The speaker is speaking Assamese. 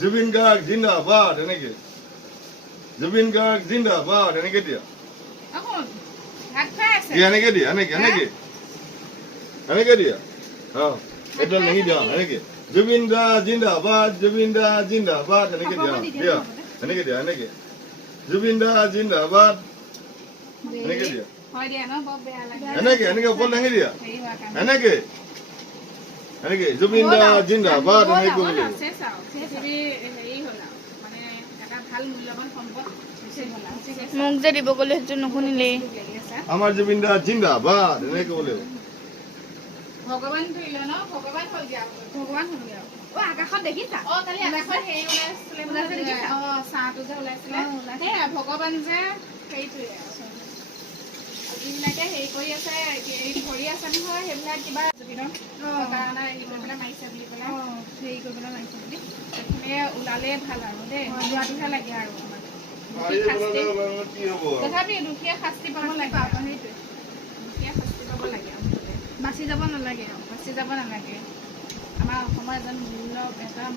জুবিন গাৰ্গ জিন্দাবাদ এনেকে জুবিন গাৰ্গ জিন্দাবাদ এনেকে দিয়া এনেকে দিয়া এনেকে দিয়া এটা নেহি দিয়া এনেকে জুবিন দা জিন্দাবাদ এনেকে দিয়া এনেকে দিয়া এনেকে জুবিন দা জিন্দাবাদ এনেকে দিয়া এনেকে ওপৰত দাঙি দিয়া এনেকে জুবিন দা জিন্দাবাদ এনেকে ক'ব মোক যে দিব গ'লে সেইটো নুশুনিলেই আমাৰ জুবিন দা জিন্দাবাদ এনেকে ক'ব লাগিব ভগৱান ধৰিলে ন ভগৱান হলগে অ আকাশত দেখিছা অ কালি আকাশত হেৰি ওলাইছিলে অ চাহটো যে ওলাইছিলে সেয়া ভগৱান যে সেইটোৱে যিবিলাকে হেৰি কৰি আছে ধৰি আছে নহয় সেইবিলাক কিবা জুবিনৰ কাৰণে হেৰি কৰি পেলাই মাৰিছে বুলি পেলাই হেৰি কৰি পেলাই মাৰিছে বুলি সেইখিনি ওলালে ভাল আৰু দেই লোৱাটোহে লাগে আৰু তথাপি দুখীয়া শাস্তি পাব লাগে সেইটোৱে দুখীয়া শাস্তি পাব লাগে বাচি যাব নালাগে বাচি যাব নালাগে আমাৰ অসমৰ এজন মূল্য এটা